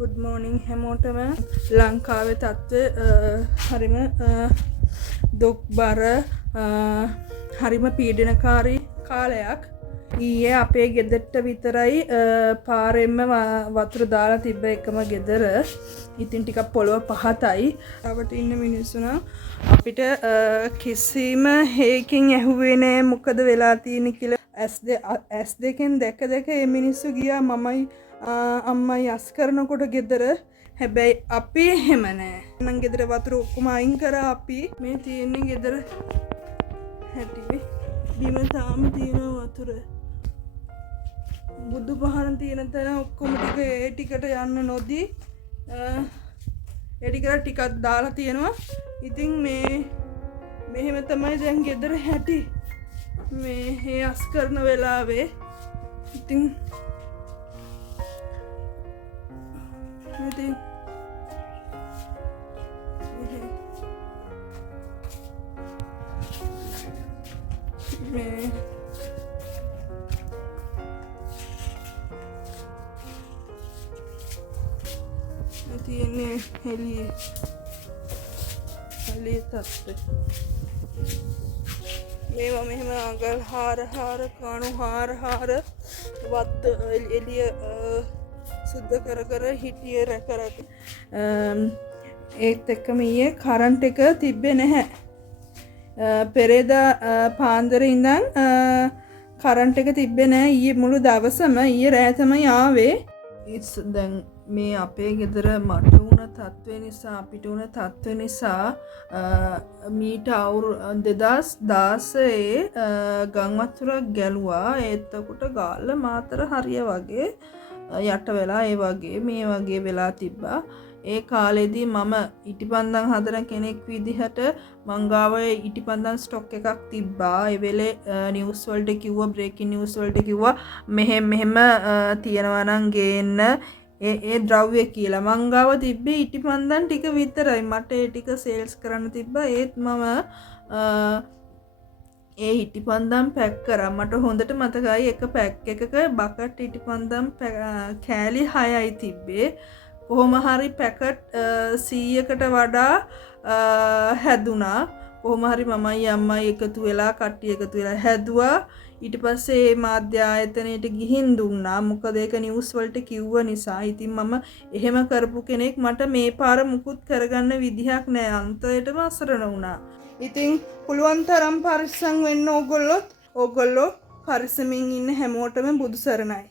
good morning හැමෝටම ලංකාවේ තත්ත්වය හරිම දුක්බර හරිම පීඩනකාරී කාලයක් ඊයේ අපේ ගෙදරට විතරයි පාරෙන්ම වතුර දාලා තිබ්බ එකම ගෙදර ඉතින් ටිකක් පොළොව පහතයි අපිට ඉන්න මිනිස්සුන අපිට කිසිම හේකින් ඇහුවේ නෑ මොකද වෙලා තියෙන්නේ කියලා ඇස් දෙකෙන් දැක මේ මිනිස්සු ගියා මමයි අම්මයි යස් කරනකොට ගෙදර හැබැයි අපි එහෙම නෑ නම් ගෙදර වතුර ඔක්කොම අයින් කරා අපි මේ තියෙන්නේ ගෙදර හැටි බිම තාම තියෙන වතුර බුදු පහන තියෙන තැන ඔක්කොම ටික ඒ ටිකට යන්න නොදී ඒ ටිකට ටිකක් දාලා තියෙනවා ඉතින් මේ මෙහෙම තමයි දැන් ගෙදර හැටි මේ හේ අස් කරන වෙලාවේ ඉතින් තියෙන්නේ හෙළියේ තත්ත්වය මේවා මෙහෙම අඟල් හාර කණු හාර වත් එළිය සුද්ධ කර හිටියේ රැක ඒත් එක්කම ඊයේ කරන්ට් එක තිබ්බේ නැහැ පෙරේදා පාන්දර ඉඳන් කරන්ට් එක තිබ්බේ නැහැ ඊයේ මුළු දවසම ඊයේ රෑ තමයි ආවේ දැන් මේ අපේ ගෙදර මට වුණ තත්ත්වය නිසා අපිට වුණ තත්ත්වය නිසා මීට අවුරු 2016 ගම් වතුරක් ගැලුවා එතකොට ගාල්ල මාතර හරිය වගේ යට වෙලා ඒ වගේ මේ වගේ වෙලා තිබ්බා ඒ කාලෙදී මම ඉටිපන්දම් හදන කෙනෙක් විදිහට මං ගාව ඉටිපන්දම් ස්ටොක් එකක් තිබ්බා ඒ වෙලේ නිවුස් වලට කිව්වා බ්‍රේකින් නිවුස් වලට කිව්වා මෙහෙම තියනවා නම් ගේන්න ඒ ද්‍රව්‍ය කියලා මං ගාව තිබ්බේ ඉටිපන්දම් ටික විතරයි මට ඒ ටික සේල්ස් කරන්න තිබ්බා ඒත් මම ඒ ඉටිපන්දම් පැක් කරා මට හොඳට මතකයි එක පැක් එකක බකට් ඉටිපන්දම් කෑලි 6යි තිබ්බේ කොහොම හරි පැකට් 100කට වඩා හැදුනා කොහොම හරි මමයි අම්මයි එකතු වෙලා කට්ටිය එකතු වෙලා හැදුවා ඊට පස්සේ මේ මාධ්‍ය ආයතනයට ගිහින් දුන්නා මොකද ඒක නිවුස් වලට කිව්ව නිසා ඉතින් මම එහෙම කරපු කෙනෙක් මට මේ පාර මුකුත් කරගන්න විදිහක් නෑ අන්තයටම අසරණ වුණා ඉතින් පුළුවන් තරම් පරිස්සම් වෙන්න ඕගොල්ලෝ පරිස්සමින් ඉන්න හැමෝටම බුදු සරණයි